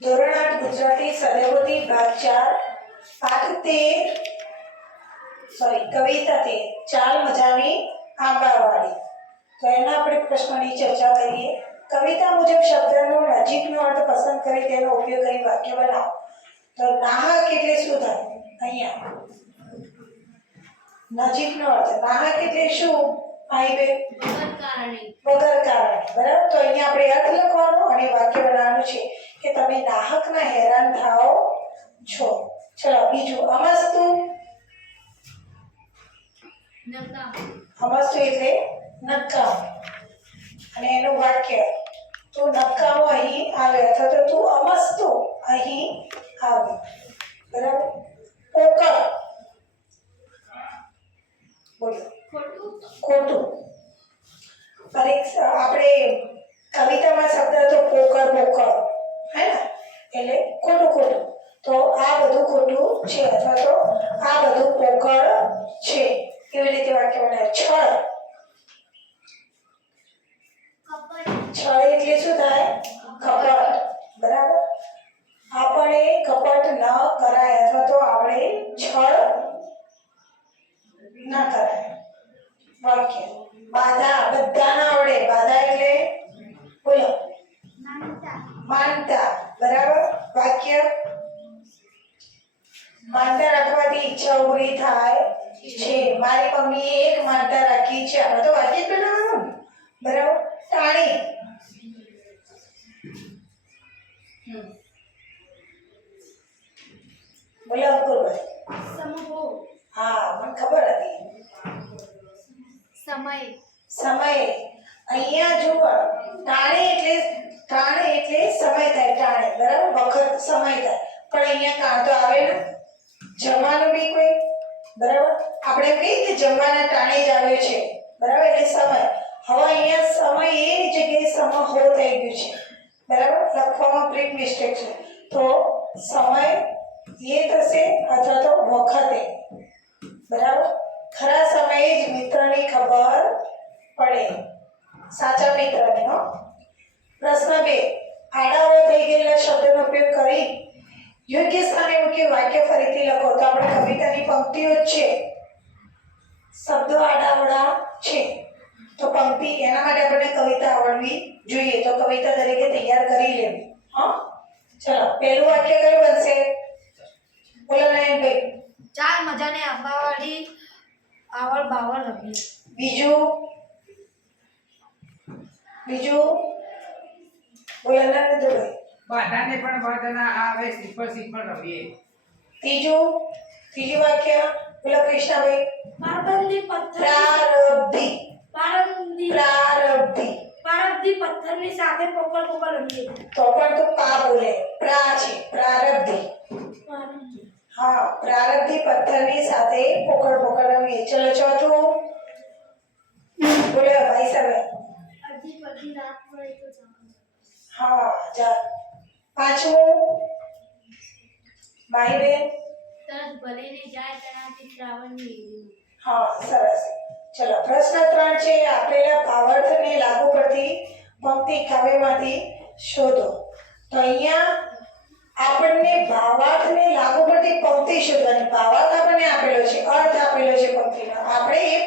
ધોરણ આઠ ગુજરાતી સદવતી ભાગ ચાર પાઠ તેર સોરી કવિતા તેર ચાલ મજાની આંબાવાળી તો એના આપણે પ્રશ્નની ચર્ચા કરીએ. કવિતા મુજબ શબ્દનો નજીકનો અર્થ પસંદ કરી તેનો ઉપયોગ કરી વાક્ય બનાવો. તો નાહક એટલે શું થાય? અહીંયા. નજીકનો અર્થ. નાહક એટલે શું? કારણે વગર કારણે બરાબર? તો અહીંયા આપણે અર્થ લખવાનો અને વાક્ય બનાવવાનું છે. કે તમે નાહકના હેરાન થાઓ છો. ચલો બીજું અમસ્તુ. અમસ્તુ એટલે નકામ અને એનું વાક્ય તું નકામો અહીં આવે અથવા તો તું અમસ્તુ અહીં આવે. બરાબર? પોકળ બોલો. ખોટું? ખોટું. પરીક્ષા આપણે કવિતામાં શબ્દ હતો પોકળ પોકળ હે ને? એટલે ખોટું ખોટું. તો આ બધું ખોટું છે અથવા તો આ બધું પોકળ છે. કેવી રીતે વાક્ય બનાવે? છળ. છળ એટલે શું? થાય કપટ બરાબર આપણે કપટ ન કરાય અથવા તો આપણે છળ ન કરાય વાક્ય બાધા બધા ના આવડે બાધા એટલે બોલો માનતા માનતા બરાબર વાક્ય માનતા રાખવાથી ઈચ્છા પૂરી થાય. છે મારી મમ્મીએ એક માનતા રાખી છે. આપણે તો વાક્ય જ બનાવવાનું બરાબર? ટાણી બોલો અંકુરભાઈ સમૂહ. હા મને ખબર હતી. સમય. સમય. અહીંયા જુઓ ટાણે એટલે ટાણે એટલે સમય થાય ટાણે બરાબર? વખત સમય થાય. પણ અહીંયા કાં તો આવે ને? જમવાનું બી કોઈ, બરાબર? આપણે કહીએ કે જમવાના ટાણે જ આવ્યો છે. બરાબર? એટલે સમય. હવે અહીંયા સમય એની જગ્યાએ સમય હો થઈ ગયું છે. બરાબર? લખવામાં પ્રિન્ટ મિસ્ટેક છે. તો સમય એ થશે અથવા તો વખતે. બરાબર? ખરા સમયે જ મિત્રની ખબર પડે. સાચા મિત્રને, હો. પ્રશ્ન બે. આડાઓ થઈ ગયેલા શબ્દનો ઉપયોગ કરી યોગ્ય સ્થાને મૂકી વાક્ય ફરીથી લખો તો આપણે કવિતાની પંક્તિઓ જ છે. શબ્દો આડાવડા છે. તો પંક્તિ એના માટે આપણે કવિતા આવડવી જોઈએ. તો કવિતા તરીકે તૈયાર કરી લેવી. હા? ચલો પહેલું વાક્ય કયું બનશે? બોલો નયનભાઈ ચાર મજાને આંબાવાળી આવળ બાવળ રમીએ બીજું? બીજું? બોલો નરેન્દ્રભાઈ બધાને પણ બધાના આવે શ્રીફળ શ્રીફળ રમીએ ત્રીજું ત્રીજું વાક્ય બોલો કૃષ્ણભાઈ. પારબંદી પથ્થર પ્રારબ્ધી. પારબંદી પ્રારબ્ધી. પારબંદી પથ્થરની સાથે પોકળ પોકળ રમીએ. તો પણ તો પા બોલે. પ્રા છે પ્રારબ્ધી. હા પ્રારબ્ધી પથ્થરની સાથે પોકળ પોકળ રમીએ. ચલો ચોથું. બોલો ભાઈ સાહેબ. અડધી પડધી રાત પડે તો. હા જા. પાંચમું ભાઈ બેન તરત ભલે ને જાય તણાથી શ્રાવણની હા સરસ. ચલો પ્રશ્ન ત્રણ છે. આપેલા ભાવાર્થને લાગુ પડતી પંક્તિ કાવ્યમાંથી શોધો. તો અહીંયા આપણને ભાવાર્થને લાગુ પડતી પંક્તિ શોધવાની. ભાવાર્થ આપણને આપેલો છે અર્થ આપેલો છે પંક્તિનો આપણે એ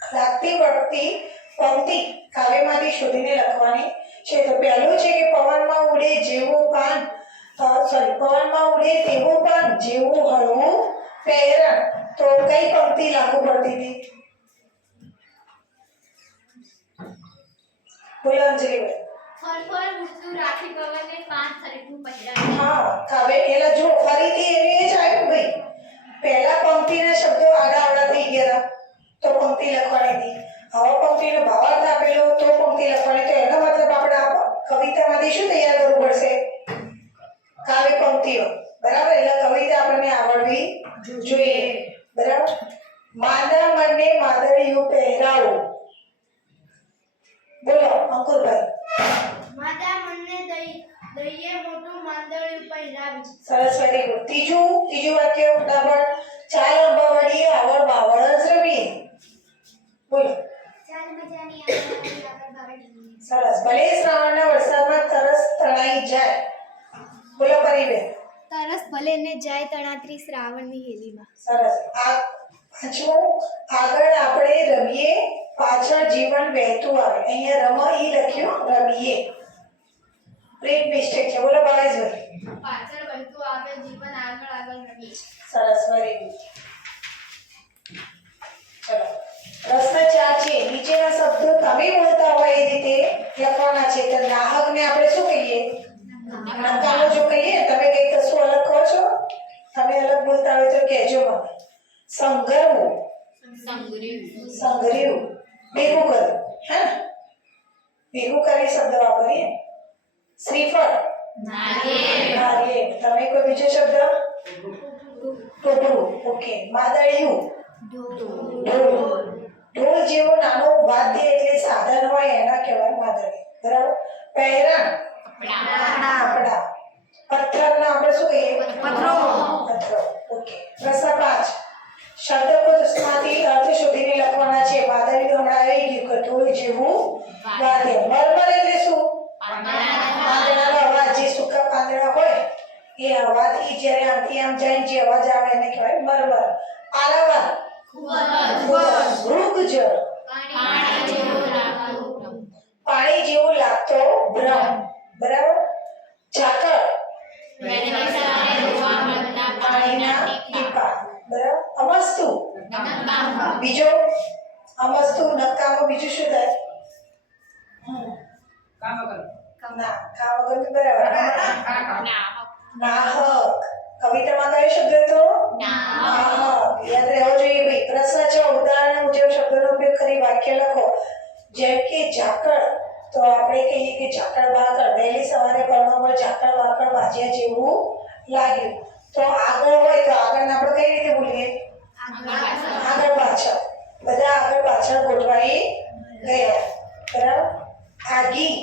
લાગતી પડતી પંક્તિ કાવ્યમાંથી શોધીને લખવાની છે. તો પહેલું ઉડે જેવું પાન સોરી પવનમાં ઉડે તેવું પાન જેવું હળવું પહેરણ. તો કઈ પંક્તિ લાગુ પડતી હતી? બોલો અંજલિભાઈ ફરીથી એવી ઉડતું સરસ વેરી ગુડ ત્રીજું ત્રીજું વાક્ય ઉદાહરણ ચાલ અંબાવાડીએ આવળ બાવળ જ રમીએ. બોલો. સરસ. ભલે શ્રાવણના વરસાદમાં તરસ તણાઈ જાય. બોલો પરિબેન તરસ ભલે ને જાય તણાત્રી શ્રાવણની હેલીમાં. સરસ. આ પાંચમું આગળ આપણે રમીએ. પાછળ જીવન વહેતું આવે. અહીંયા રમ એ લખ્યું રમીએ. પ્રિન્ટ મિસ્ટેક છે બોલો ભાવેશભાઈ પાછળ વહેતું આવે જીવન આગળ આગળ રમીએ સરસ વેરી ગુડ ચલો પ્રશ્ન ચાર છે નીચેના શબ્દો તમે બોલતા હોય એ રીતે લખવાના છે તો નાહકને આપણે શું કહીએ નકામો જો કહીએ તમે કંઈક કશું અલગ કહો છો તમે અલગ બોલતા હોય તો કહેજો મને સંગરવું સંઘર્યું ભેગું કર્યું હે ને ભેગું કરી શબ્દ વાપરીએ શ્રીફળ નારિયેળ તમે કોઈ બીજો શબ્દ? ટોપરું ઓકે માદળિયું ઢોલ એ હવાથી જ્યારે આમથી આમ જાય જે અવાજ આવે એને કહેવાય મરમર આલાવા મૃગ પાણી જેવો લાગતો ભ્રમ. બરાબર? ઝાકળ. પાણીના ટીપા. બરાબર? અમસ્તુ. બીજો? અમસ્તુ નકામો બીજું શું થાય? હમ, કામ કરો ના કા વગરનું બરાબર. હા કામ નાહક. કવિતામાં કયો શબ્દ હતો? નાહક. યાદ રહેવો જોઈએ ભાઈ પ્રશ્ન છે ઉદાહરણ મુજબ શબ્દનો ઉપયોગ કરી વાક્ય લખો. જેમ કે ઝાકળ. તો આપણે કહીએ કે ઝાકળ બાકળ વહેલી સવારે પરણોમાં ઝાકળ બાકળ વાજ્યા જેવું લાગ્યું. તો આગળ હોય તો આગળને આપણે કઈ રીતે બોલીએ આગળ પાછળ બધા આગળ પાછળ ગોઠવાઈ ગયા બરાબર આગી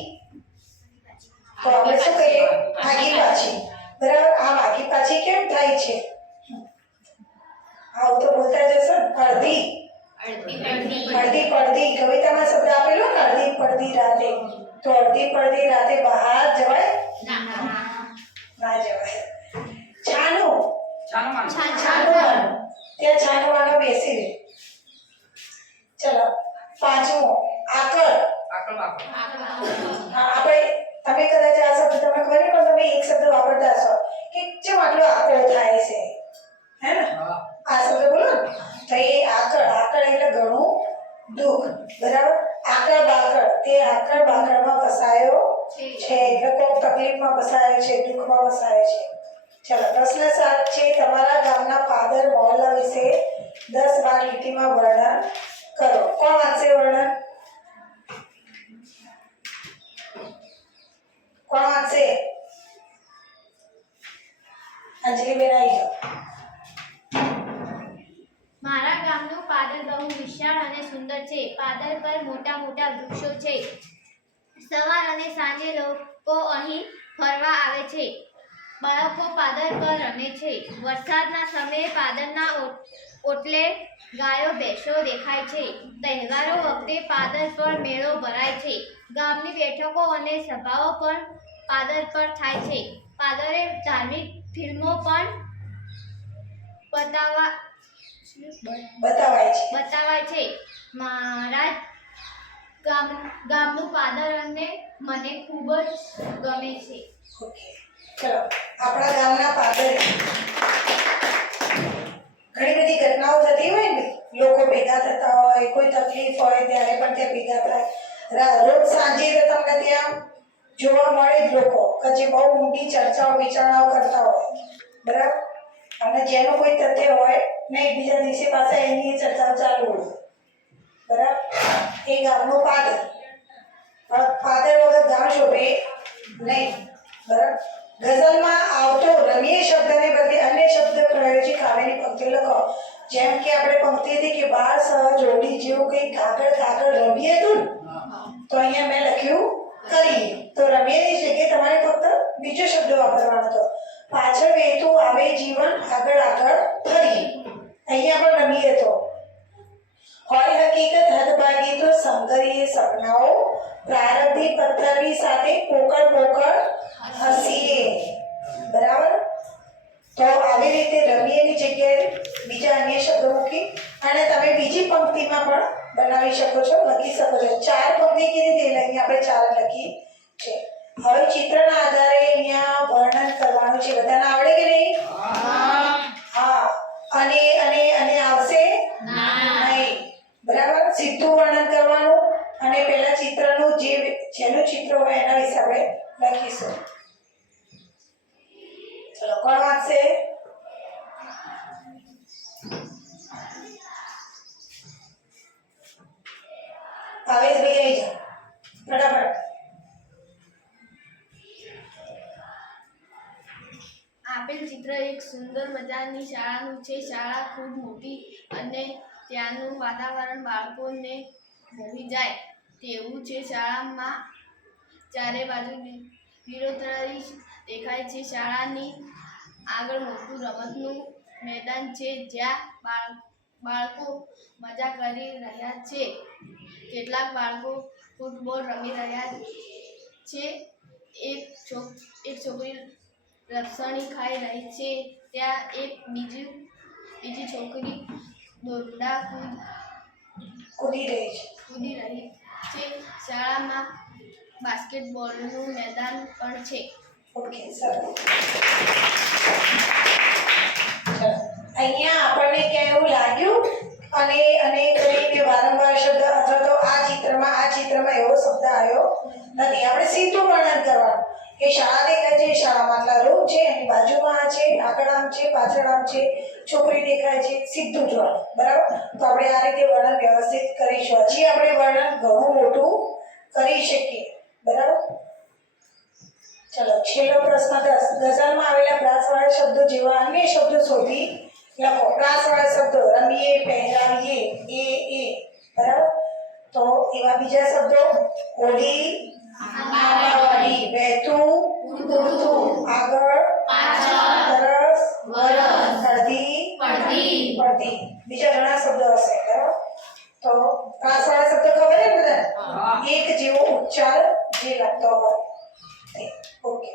તો આપણે શું કહીએ આગી પાછી બરાબર આમ આગી પાછી કેમ થાય છે આવું તો બોલતા જશો ને અડધી અડધી પડધી કવિતામાં શબ્દ આપેલો ને અડધી પડધી રાતે તો અડધી પડધી રાતે બહાર જવાય? ના. જવાય. છાનું. છાનવાનું. ત્યાં બેસી રહે. ચલો પાંચમો. આકળ. હા, આપણે તમે કદાચ આ શબ્દ તમને ખબર નહીં પણ તમે એક શબ્દ વાપરતા હશો કે જેમ આટલો આકળ થાય છે. હે ને? આ શબ્દ બોલો ને. તો એ દુઃખ બરાબર? આકળ બાકર તે આકળ બાકરમાં ફસાયો છે. એટલે કોઈ તકલીફમાં ફસાયો છે દુઃખમાં ફસાયો છે. ચલો પ્રશ્ન સાત છે તમારા ગામના ફાધર મોહલ્લા વિશે દસ બાર લીટીમાં વર્ણન કરો. કોણ વાંચશે વર્ણન? છે. પાદર પર મોટા મોટા વૃક્ષો છે. સવાર અને સાંજે લોકો અહીં ફરવા આવે છે. બાળકો પાદર પર રમે છે. વરસાદના સમયે પાદરના ઓટલે ગાયો ભેંસો દેખાય છે. તહેવારો વખતે પાદર પર મેળો ભરાય છે. ગામની બેઠકો અને સભાઓ પણ પાદર પર થાય છે. પાદરે ધાર્મિક ફિલ્મો પણ બતાવવા બતાવાય છે. બતાવાય છે. મારા ગામ ગામનું પાદર અને મને ખૂબ જ ગમે છે. ઓકે. ચલો આપણા ગામના પાદર ઘણી બધી ઘટનાઓ થતી હોય ને લોકો ભેગા થતા હોય કોઈ તકલીફ હોય ત્યારે પણ ત્યાં ભેગા થાય. રોજ સાંજે તો તમને ત્યાં જોવા મળે જ લોકો કે જે બહુ ઊંડી ચર્ચાઓ વિચારણાઓ કરતા હોય બરાબર અને જેનું કોઈ તથ્ય હોય નહીં બીજા દિવસે પાછા એની એ ચર્ચાઓ ચાલુ હોય બરાબર એ ગામનું પાદર. પણ વગર ગામ શોભે નહીં. બરાબર? ગઝલમાં આવતો રમીએ શબ્દને બદલે અન્ય શબ્દ પ્રયોજી કાવ્યની પંક્તિ લખો. જેમ કે આપણે પંક્તિ હતી કે બાર સહ જોડી જેવું કંઈ કાગળ કાગળ રમીએ હતું તો અહીંયા મેં લખ્યું કરી તો રમીએ છે જગ્યાએ તમારે ફક્ત બીજો શબ્દ વાપરવાનો હતો. પાછળ વેતું આવે હવે ચિત્રના આધારે અહીંયા વર્ણન કરવાનું છે. બધાને આવડે કે નહીં? હા. અને સુંદર શાળાનું છે. શાળા ખૂબ મોટી અને ત્યાંનું વાતાવરણ બાળકોને મોહી જાય તેવું છે. શાળામાં ચારે બાજુ લીલોતરી દેખાય છે. શાળાની આગળ મોટું રમતનું મેદાન છે. જ્યાં બાળ, બાળકો મજા કરી રહ્યા છે. કેટલાક બાળકો ફૂટબોલ રમી રહ્યા છે. એક છોક, એક છોકરી રક્ષણી ખાઈ રહી છે. ત્યાં એક બીજી બીજી છોકરી દોરડા કૂદ કૂદી રહી છે. કૂદી રહી છે. શાળામાં બાસ્કેટબોલનું મેદાન પણ છે. ઓકે અહીંયા આપણને ક્યાં એવું લાગ્યું? અને અને કરીને વારંવાર શબ્દ અથવા તો આ ચિત્રમાં આ ચિત્રમાં એવો શબ્દ આવ્યો નથી. આપણે સીધું વર્ણન કરવાનું કે શાળા દેખાય છે શાળામાં આટલા રૂમ છે એની બાજુમાં આ છે આગળ આમ છે પાછળ આમ છે, છોકરી દેખાય છે, સીધું જ બરાબર? તો આપણે આ રીતે વર્ણન વ્યવસ્થિત કરીશું. હજી આપણે વર્ણન ઘણું મોટું કરી શકીએ, બરાબર? ચલો, છેલ્લો પ્રશ્ન દસ. ગઝલમાં આવેલા પ્રાસવાળા શબ્દો જેવા અન્ય શબ્દો શોધી લખો. પ્રાસવાળા શબ્દો, રમીએ, પહેરાવીએ, એ એ, બરાબર? તો એવા બીજા શબ્દો હોડી વહેતું આગળ પાછળ વરસ વરસ અડધી પડધી બીજા ઘણા શબ્દો હશે બરાબર? તો આ સારા શબ્દ ખબર હે બધા? એક જેવો ઉચ્ચાર જે લાગતો હોય. ઓકે.